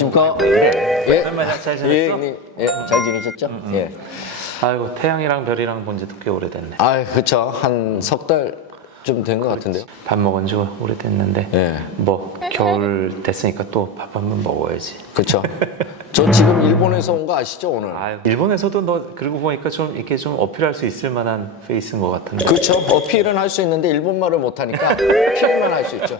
안녕하십니까? 예. 얼마나 잘 지냈어? 예, 형님. 예, 잘 지내셨죠? 예. 아이고 태양이랑 별이랑 본 지도 꽤 오래됐네. 아, 그쵸. 한 석 달 좀 된 것 같은데요. 밥 먹은 지 오래됐는데 예. 뭐 겨울 됐으니까 또 밥 한번 먹어야지. 그쵸. 저 지금 일본에서 온 거 아시죠, 오늘? 아유, 일본에서도 너 그러고 보니까 좀 이렇게 좀 어필할 수 있을 만한 페이스인 것 같은데. 그쵸. 어필은 할 수 있는데 일본말을 못하니까 어필만 할 수 있죠.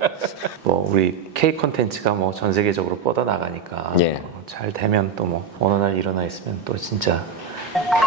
뭐 우리 K 콘텐츠가 뭐 전 세계적으로 뻗어 나가니까 예. 잘 되면 또 뭐 어느 날 일어나 있으면 또 진짜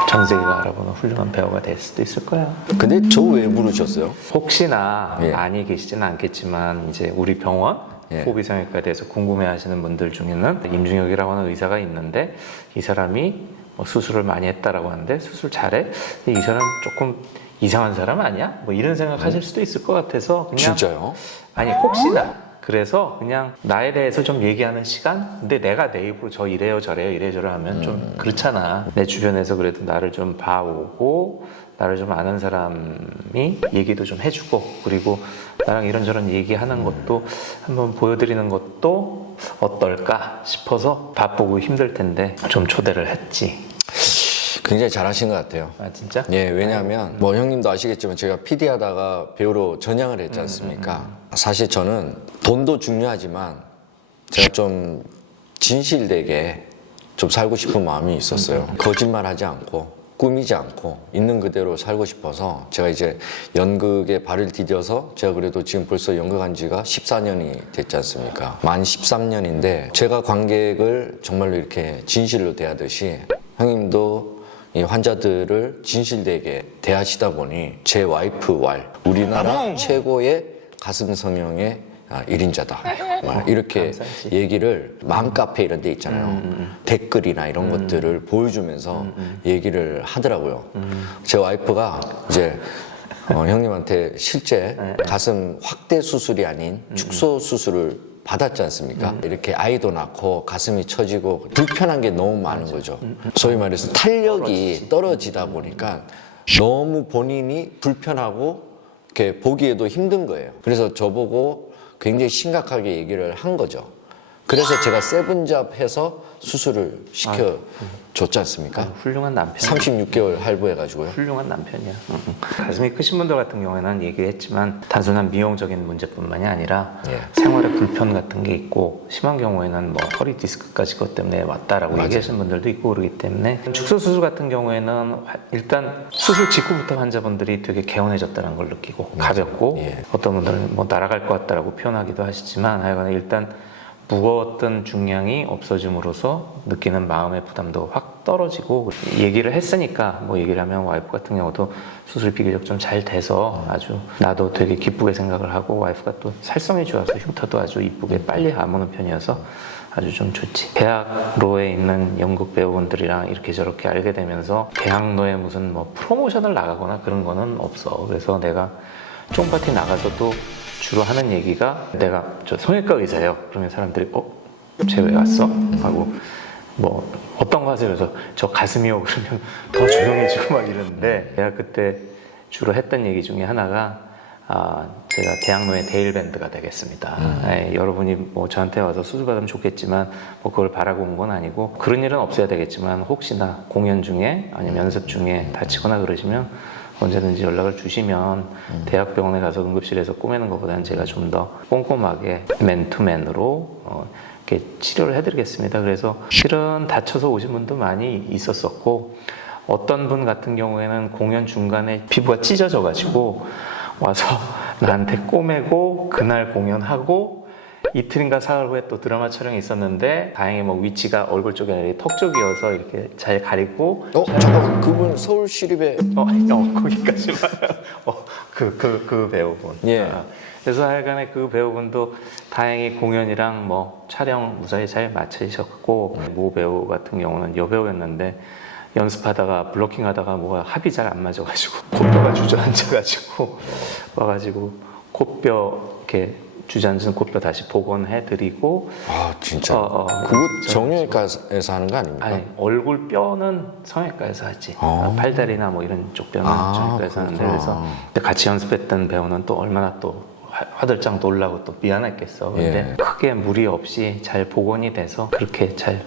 전 세계가 알아보는 훌륭한 배우가 될 수도 있을 거야. 근데 저 왜 부르셨어요? 혹시나 예. 많이 계시지는 않겠지만 이제 우리 병원 예. 포비성형외과에 대해서 궁금해하시는 분들 중에는 임중혁이라고 하는 의사가 있는데 이 사람이 뭐 수술을 많이 했다라고 하는데 수술 잘해? 이 사람 조금 이상한 사람 아니야? 뭐 이런 생각하실 수도 있을 것 같아서 그냥 진짜요? 아니 혹시나 그래서 그냥 나에 대해서 좀 얘기하는 시간? 근데 내가 내 입으로 저 이래요 저래요 이래저래 하면 좀 그렇잖아. 내 주변에서 그래도 나를 좀 봐오고 나를 좀 아는 사람이 얘기도 좀 해주고 그리고 나랑 이런저런 얘기하는 것도 한번 보여드리는 것도 어떨까 싶어서 바쁘고 힘들 텐데 좀 초대를 했지. 굉장히 잘하신 것 같아요. 아 진짜? 예, 왜냐하면 뭐 형님도 아시겠지만 제가 PD 하다가 배우로 전향을 했지 않습니까? 사실 저는 돈도 중요하지만 제가 좀 진실되게 좀 살고 싶은 마음이 있었어요. 거짓말하지 않고 꾸미지 않고 있는 그대로 살고 싶어서 제가 이제 연극에 발을 디뎌서 제가 그래도 지금 벌써 연극한 지가 14년이 됐지 않습니까? 만 13년인데 제가 관객을 정말로 이렇게 진실로 대하듯이 형님도 이 환자들을 진실되게 대하시다 보니 제 와이프 왈 우리나라 최고의 가슴 성형의 1인자다 이렇게 감사하지. 얘기를 맘카페 이런 데 있잖아요. 댓글이나 이런 것들을 보여주면서 얘기를 하더라고요. 제 와이프가 이제 형님한테 실제 가슴 확대 수술이 아닌 축소 수술을 받았지 않습니까? 이렇게 아이도 낳고 가슴이 처지고 불편한 게 너무 많은 거죠. 소위 말해서 탄력이 떨어지다 보니까 너무 본인이 불편하고 이렇게 보기에도 힘든 거예요. 그래서 저보고 굉장히 심각하게 얘기를 한 거죠. 그래서 제가 세븐잡 해서 수술을 시켜줬지 않습니까? 훌륭한 남편. 36개월 할부해가지고요. 훌륭한 남편이야. 가슴이 크신 분들 같은 경우에는 얘기했지만 단순한 미용적인 문제뿐만이 아니라 예. 생활에 불편 같은 게 있고 심한 경우에는 뭐 허리 디스크까지 그것 때문에 왔다라고 맞아요. 얘기하시는 분들도 있고 그러기 때문에 축소 수술 같은 경우에는 일단 수술 직후부터 환자분들이 되게 개운해졌다는 걸 느끼고 가볍고 예. 어떤 분들은 뭐 날아갈 것 같다라고 표현하기도 하시지만 하여간 일단 무거웠던 중량이 없어짐으로써 느끼는 마음의 부담도 확 떨어지고 얘기를 했으니까 뭐 얘기를 하면 와이프 같은 경우도 수술이 비교적 좀 잘 돼서 아주 나도 되게 기쁘게 생각을 하고 와이프가 또 살성이 좋아서 흉터도 아주 이쁘게 빨리 아무는 편이어서 아주 좀 좋지. 대학로에 있는 연극 배우분들이랑 이렇게 저렇게 알게 되면서 대학로에 무슨 뭐 프로모션을 나가거나 그런 거는 없어. 그래서 내가 쫑파티 나가서도 주로 하는 얘기가 내가 저 성형외과 의사예요. 그러면 사람들이 쟤 왜 왔어? 하고 뭐 어떤 거 하세요? 그래서 저 가슴이요. 그러면 더 조용해지고 막 이러는데 내가 그때 주로 했던 얘기 중에 하나가 제가 대학로의 데일밴드가 되겠습니다. 여러분이 뭐 저한테 와서 수술 받으면 좋겠지만 뭐 그걸 바라고 온 건 아니고 그런 일은 없어야 되겠지만 혹시나 공연 중에 아니면 연습 중에 다치거나 그러시면 언제든지 연락을 주시면 대학병원에 가서 응급실에서 꼬매는 것보다는 제가 좀 더 꼼꼼하게 맨투맨으로 이렇게 치료를 해드리겠습니다. 그래서 실은 다쳐서 오신 분도 많이 있었었고 어떤 분 같은 경우에는 공연 중간에 피부가 찢어져가지고 와서 나한테 꼬매고 그날 공연하고 이틀인가 사흘 후에 또 드라마 촬영이 있었는데 다행히 뭐 위치가 얼굴 쪽이 아니라 턱 쪽이어서 이렇게 잘 가리고 잠깐만, 그분 서울시립에 거기까지만 그 배우분. 예. 그래서 하여간에 그 배우분도 다행히 공연이랑 뭐 촬영 무사히 잘 마치셨고 모 배우 같은 경우는 여배우였는데 연습하다가 블로킹하다가 뭐가 합이 잘 안 맞아가지고 코뼈가 주저앉아가지고 와가지고 코뼈 이렇게 주저앉은 코뼈 다시 복원해드리고 진짜 그거 정형외과에서 하는 거 아닙니까? 아니 얼굴 뼈는 성형외과에서 하지. 팔다리나 뭐 이런 쪽 뼈는 정형외과에서 하는데 그렇구나. 그래서 같이 연습했던 배우는 또 얼마나 또 화들짝 놀라고 또 미안했겠어. 근데 예. 크게 무리 없이 잘 복원이 돼서 그렇게 잘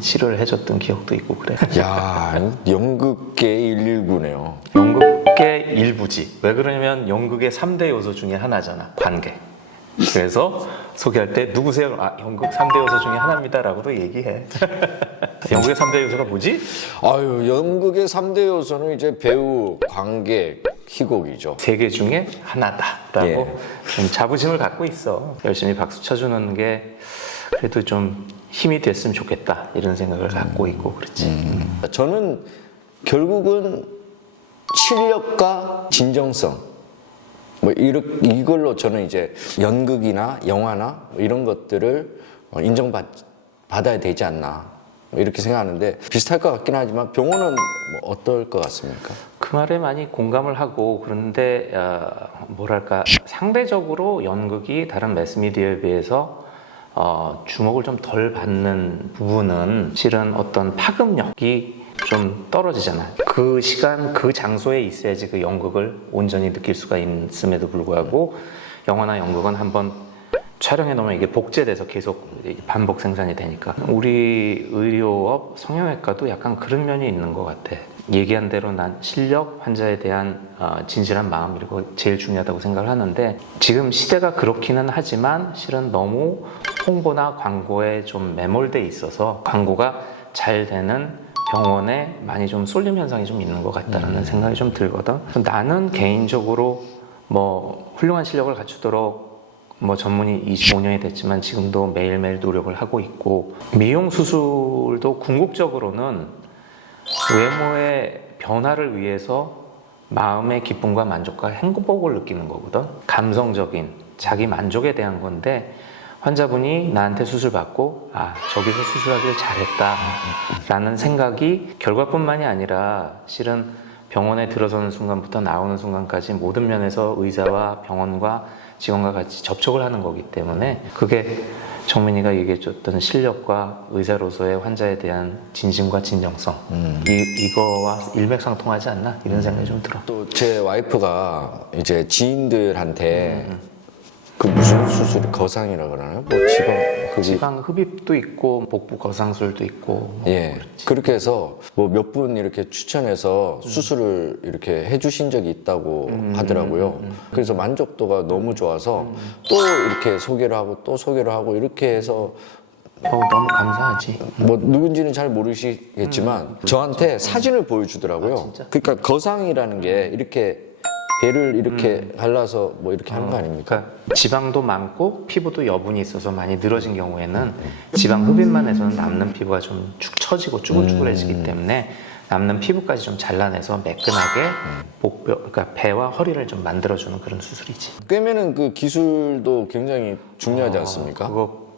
치료를 해줬던 기억도 있고 그래. 야, 연극계의 119네요. 연극의 일부지. 왜 그러냐면 연극의 3대 요소 중에 하나잖아. 관계. 그래서 소개할 때 누구세요? 아, 연극 3대 요소 중에 하나입니다라고도 얘기해. 연극의 3대 요소가 뭐지? 아유, 연극의 3대 요소는 이제 배우, 관객, 희곡이죠. 세 개 중에 하나다라고 예. 좀 자부심을 갖고 있어. 열심히 박수 쳐주는 게 그래도 좀 힘이 됐으면 좋겠다 이런 생각을 갖고 있고 그렇지. 저는 결국은 실력과 진정성 뭐 이걸로 저는 이제 연극이나 영화나 뭐 이런 것들을 인정받아야 되지 않나 뭐 이렇게 생각하는데 비슷할 것 같긴 하지만 병원은 뭐 어떨 것 같습니까? 그 말에 많이 공감을 하고 그런데 뭐랄까 상대적으로 연극이 다른 매스미디어에 비해서 주목을 좀 덜 받는 부분은 실은 어떤 파급력이 좀 떨어지잖아. 그 시간 그 장소에 있어야지 그 연극을 온전히 느낄 수가 있음에도 불구하고 영화나 연극은 한번 촬영해 놓으면 이게 복제돼서 계속 반복 생산이 되니까 우리 의료업 성형외과도 약간 그런 면이 있는 것 같아. 얘기한 대로 난 실력, 환자에 대한 진실한 마음 이거 제일 중요하다고 생각을 하는데 지금 시대가 그렇기는 하지만 실은 너무 홍보나 광고에 좀 매몰돼 있어서 광고가 잘 되는 병원에 많이 좀 쏠림 현상이 좀 있는 것 같다라는 생각이 좀 들거든. 나는 개인적으로 뭐 훌륭한 실력을 갖추도록 뭐 전문의 25년이 됐지만 지금도 매일매일 노력을 하고 있고 미용 수술도 궁극적으로는 외모의 변화를 위해서 마음의 기쁨과 만족과 행복을 느끼는 거거든. 감성적인 자기 만족에 대한 건데 환자분이 나한테 수술 받고 저기서 수술하길 잘했다 라는 생각이 결과뿐만이 아니라 실은 병원에 들어서는 순간부터 나오는 순간까지 모든 면에서 의사와 병원과 직원과 같이 접촉을 하는 거기 때문에 그게 정민이가 얘기해줬던 실력과 의사로서의 환자에 대한 진심과 진정성 이거와 일맥상통하지 않나 이런 생각이 좀 들어. 또 제 와이프가 이제 지인들한테 그 무슨 수술 거상이라 그러나요? 뭐 지방 흡입도 있고 복부 거상술도 있고 뭐 예, 그렇게 해서 뭐 몇 분 이렇게 추천해서 수술을 이렇게 해주신 적이 있다고 하더라고요. 그래서 만족도가 너무 좋아서 또 이렇게 소개를 하고 또 소개를 하고 이렇게 해서 너무 감사하지. 뭐 누군지는 잘 모르시겠지만 저한테 사진을 보여주더라고요. 진짜? 그러니까 거상이라는 게 이렇게 배를 이렇게 갈라서 뭐 이렇게 하는 거 아닙니까? 그러니까 지방도 많고 피부도 여분이 있어서 많이 늘어진 경우에는 지방 흡입만 해서는 남는 피부가 좀 축 처지고 쭈글쭈글해지기 때문에 남는 피부까지 좀 잘라내서 매끈하게 복뼈, 그러니까 배와 허리를 좀 만들어주는 그런 수술이지. 꿰매는 그 기술도 굉장히 중요하지 않습니까? 그거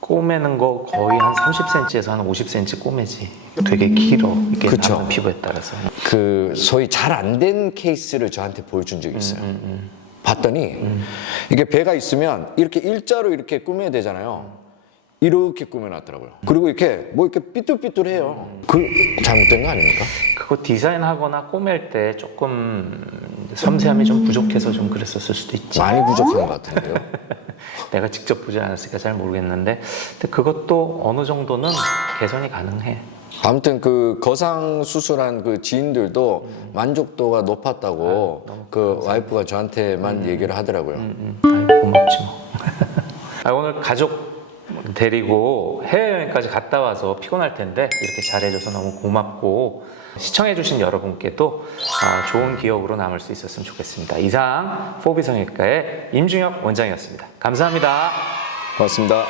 꼬매는 거 거의 한 30cm에서 한 50cm 꼬매지. 되게 길어. 이게 그쵸. 남는 피부에 따라서. 그 소위 잘 안 된 케이스를 저한테 보여준 적이 있어요. 봤더니 이게 배가 있으면 이렇게 일자로 이렇게 꾸며야 되잖아요. 이렇게 꾸며놨더라고요. 그리고 이렇게 뭐 이렇게 삐뚤삐뚤해요. 그 잘못된 거 아닙니까? 그거 디자인하거나 꼬맬 때 조금 섬세함이 좀 부족해서 좀 그랬었을 수도 있지. 많이 부족한 것 같은데요. 내가 직접 보지 않았으니까 잘 모르겠는데 근데 그것도 어느 정도는 개선이 가능해. 아무튼 그 거상 수술한 그 지인들도 만족도가 높았다고 그 와이프가 저한테만 얘기를 하더라고요. 아유, 고맙지 뭐. 오늘 가족 데리고 해외여행까지 갔다 와서 피곤할 텐데 이렇게 잘해줘서 너무 고맙고 시청해주신 여러분께도 좋은 기억으로 남을 수 있었으면 좋겠습니다. 이상 포비성형외과의 임중혁 원장이었습니다. 감사합니다. 고맙습니다.